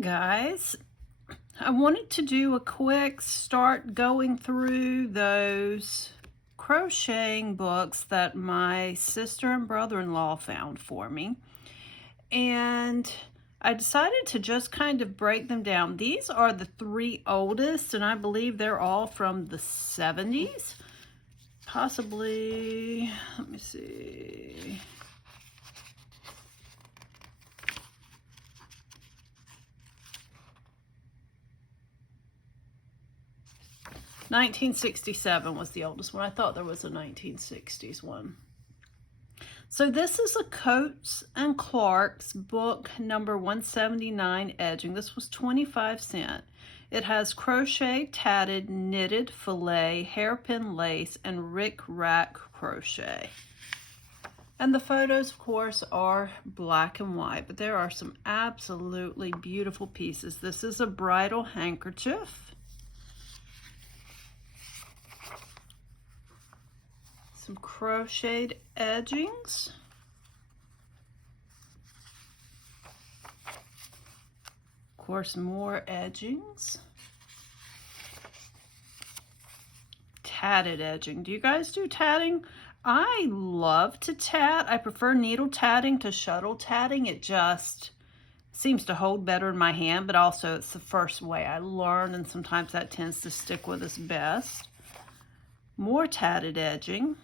Guys, I wanted to do a quick start going through those crocheting books that my sister and brother-in-law found for me, and I decided to just kind of break them down. These are the three oldest, and I believe they're all from the 70s, possibly. Let me see. 1967 was the oldest one. I thought there was a 1960s one. So this is a Coates and Clark's book number 179 edging. This was 25¢. It has crochet, tatted, knitted, filet, hairpin lace, and rick-rack crochet. And the photos, of course, are black and white, but there are some absolutely beautiful pieces. This is a bridal handkerchief. Some crocheted edgings. Of course, more edgings. Tatted edging. Do you guys do tatting? I love to tat. I prefer needle tatting to shuttle tatting. It just seems to hold better in my hand, but also it's the first way I learn, and sometimes that tends to stick with us best. More tatted edging.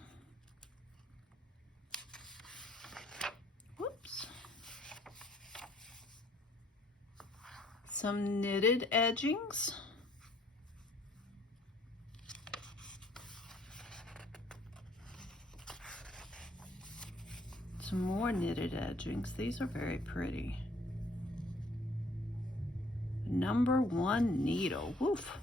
Some knitted edgings. Some more knitted edgings. These are very pretty. Number 1 needle. Woof.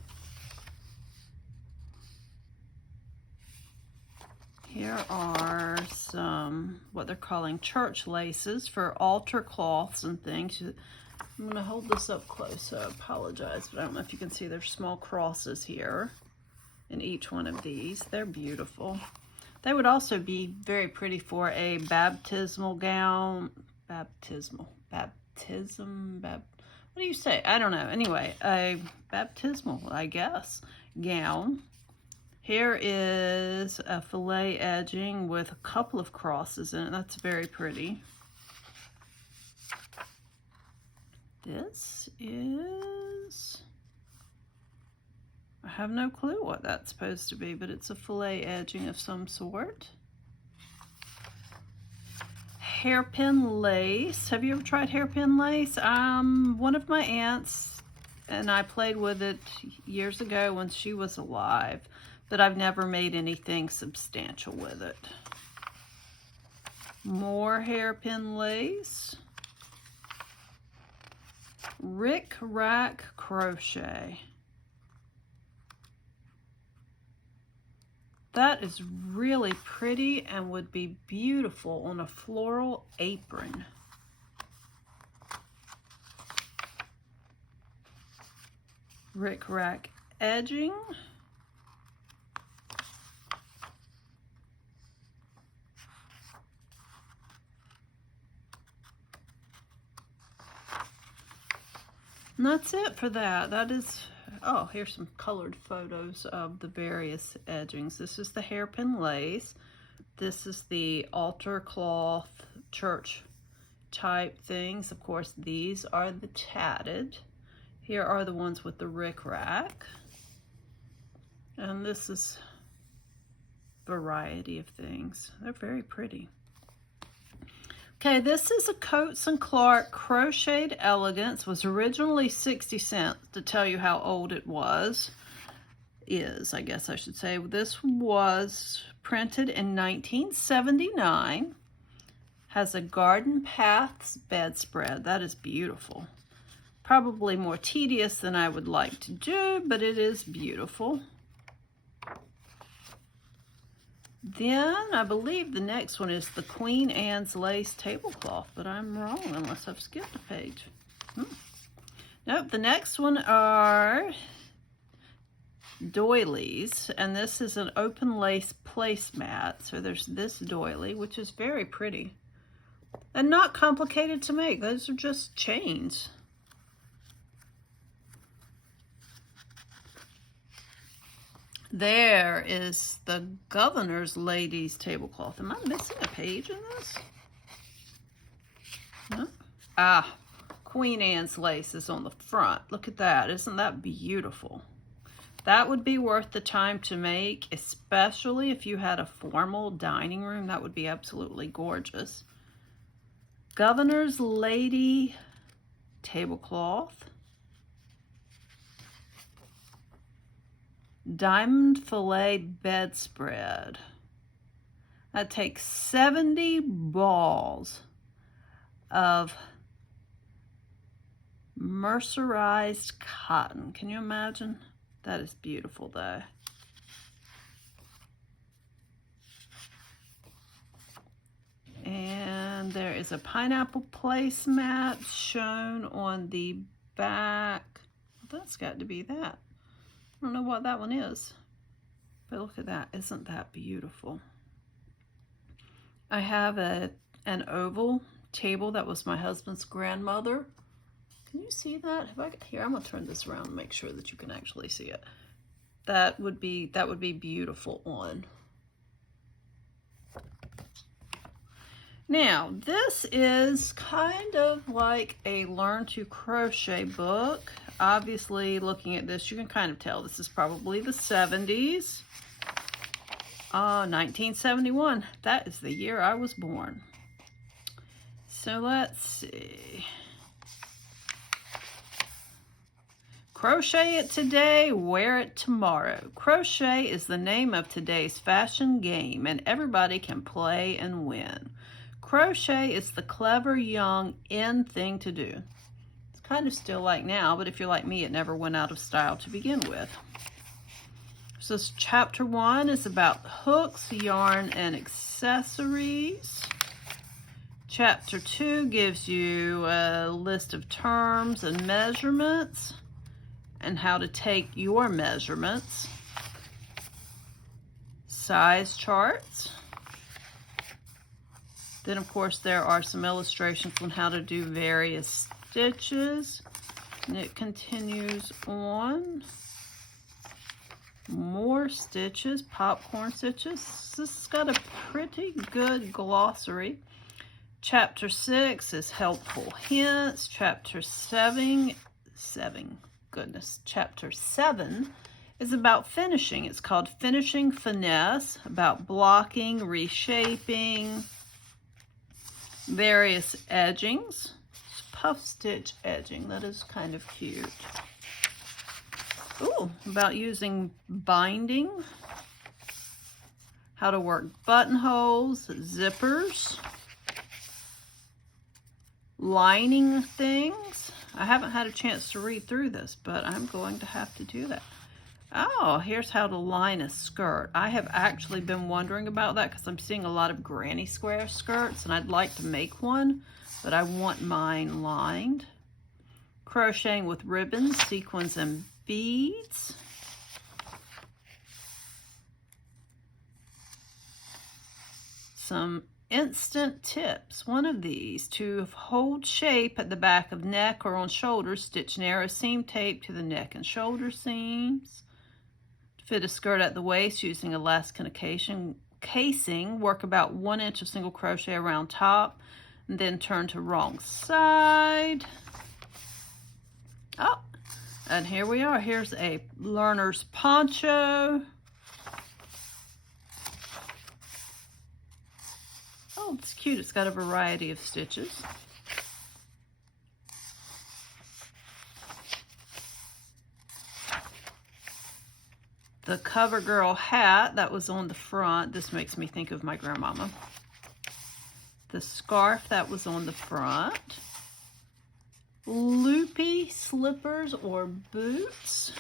Here are some, what they're calling church laces for altar cloths and things. I'm going to hold this up close, so I apologize, but I don't know if you can see there's small crosses here in each one of these. They're beautiful. They would also be very pretty for a baptismal gown. What do you say? I don't know. Anyway, a baptismal, I guess, gown. Here is a filet edging with a couple of crosses in it. That's very pretty. This is, I have no clue what that's supposed to be, but it's a filet edging of some sort. Hairpin lace. Have you ever tried hairpin lace? One of my aunts and I played with it years ago when she was alive, but I've never made anything substantial with it. More hairpin lace. Rick-rack crochet. That is really pretty and would be beautiful on a floral apron. Rick-rack edging. And that's it for that. That is, oh, here's some colored photos of the various edgings. This is the hairpin lace. This is the altar cloth church type things. Of course, these are the tatted. Here are the ones with the rick-rack. And this is a variety of things. They're very pretty. Okay, this is a Coates and Clark Crocheted Elegance. Was originally 60 cents, to tell you how old it was. I guess I should say. This was printed in 1979. Has a garden paths bedspread. That is beautiful. Probably more tedious than I would like to do, but it is beautiful. Then I believe the next one is the Queen Anne's Lace Tablecloth, but I'm wrong unless I've skipped a page. Nope, the next one are doilies, and this is an open lace placemat. So there's this doily, which is very pretty and not complicated to make. Those are just chains. There is the Governor's Ladies tablecloth. Am I missing a page in this? No? Ah, Queen Anne's lace is on the front. Look at that. Isn't that beautiful? That would be worth the time to make, especially if you had a formal dining room. That would be absolutely gorgeous. Governor's Lady tablecloth. Diamond fillet bedspread. That takes 70 balls of mercerized cotton. Can you imagine? That is beautiful though. And there is a pineapple placemat shown on the back. That's got to be that. I don't know what that one is, but look at that. Isn't that beautiful? I have an oval table that was my husband's grandmother. Can you see that? Here, I'm gonna turn this around and make sure that you can actually see it. That would be beautiful on. Now, this is kind of like a learn to crochet book. Obviously, looking at this, you can kind of tell this is probably the 70s. 1971. That is the year I was born. So let's see. Crochet it today, wear it tomorrow. Crochet is the name of today's fashion game, and everybody can play and win. Crochet is the clever, young, in thing to do. It's kind of still like now, but if you're like me, it never went out of style to begin with. So chapter 1 is about hooks, yarn, and accessories. Chapter 2 gives you a list of terms and measurements and how to take your measurements. Size charts. Then, of course, there are some illustrations on how to do various stitches. And it continues on. More stitches, popcorn stitches. This has got a pretty good glossary. Chapter 6 is helpful hints. Chapter 7 is about finishing. It's called Finishing Finesse, about blocking, reshaping, various edgings. It's puff stitch edging. That is kind of cute. Ooh, about using binding, how to work buttonholes, zippers, lining things. I haven't had a chance to read through this, but I'm going to have to do that. Oh, here's how to line a skirt. I have actually been wondering about that because I'm seeing a lot of granny square skirts, and I'd like to make one, but I want mine lined. Crocheting with ribbons, sequins, and beads. Some instant tips. One of these: to hold shape at the back of neck or on shoulders, stitch narrow seam tape to the neck and shoulder seams. To fit a skirt at the waist using elastication casing, work about 1 inch of single crochet around top and then turn to wrong side. Oh, and here we are. Here's a learner's poncho. Oh, it's cute. It's got a variety of stitches. The CoverGirl hat that was on the front. This makes me think of my grandmama. The scarf that was on the front. Loopy slippers or boots.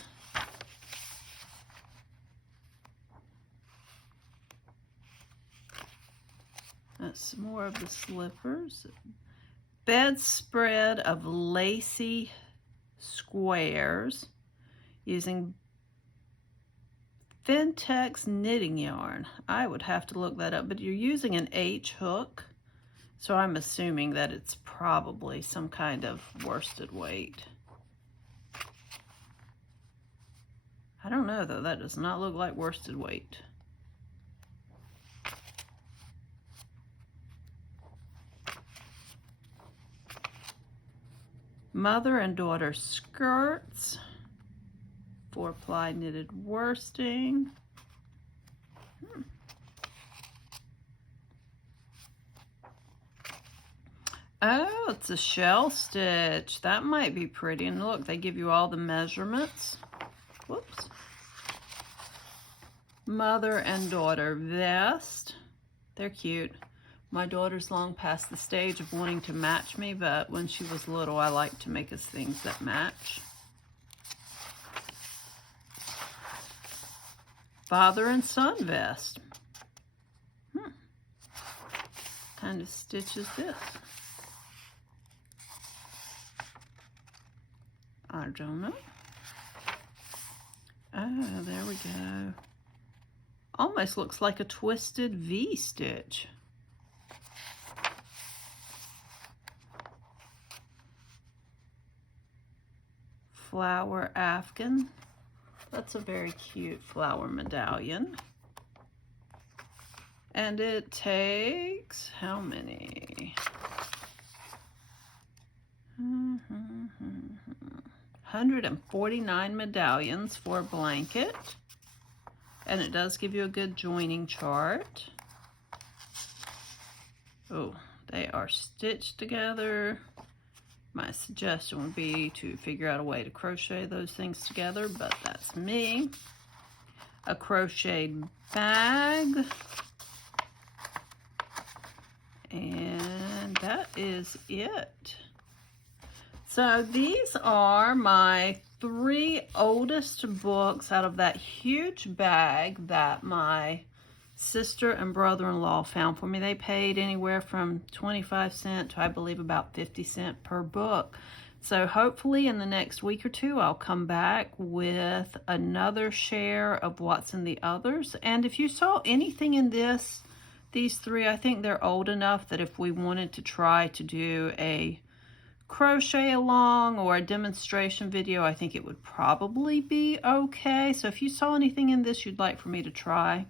That's more of the slippers. Bedspread of lacy squares using Fintex knitting yarn. I would have to look that up, but you're using an H hook, so I'm assuming that it's probably some kind of worsted weight. I don't know though, that does not look like worsted weight. Mother and daughter skirts, 4-ply knitted worsting. Oh, it's a shell stitch. That might be pretty. And look, they give you all the measurements. Whoops. Mother and daughter vest. They're cute. My daughter's long past the stage of wanting to match me, but when she was little, I liked to make us things that match. Father and son vest. Kind of stitch is this? I don't know. Oh, there we go. Almost looks like a twisted V stitch. Flower afghan. That's a very cute flower medallion. And it takes how many? 149 medallions for a blanket. And it does give you a good joining chart. Oh, they are stitched together. My suggestion would be to figure out a way to crochet those things together, but that's me. A crocheted bag. And that is it. So these are my 3 oldest books out of that huge bag that my sister and brother-in-law found for me. They paid anywhere from 25 cents to I believe about 50 cents per book. So hopefully in the next week or two I'll come back with another share of what's in the others. And if you saw anything in these 3, I think they're old enough that if we wanted to try to do a crochet along or a demonstration video, I think it would probably be okay. So if you saw anything in this you'd like for me to try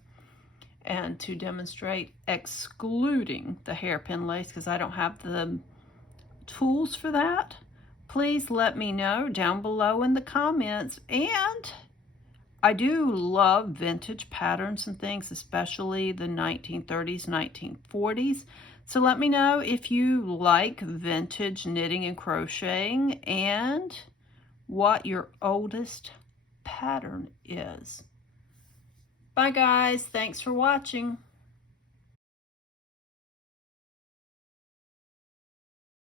and to demonstrate, excluding the hairpin lace because I don't have the tools for that, please let me know down below in the comments. And I do love vintage patterns and things, especially the 1930s, 1940s. So let me know if you like vintage knitting and crocheting and what your oldest pattern is. Bye guys, thanks for watching.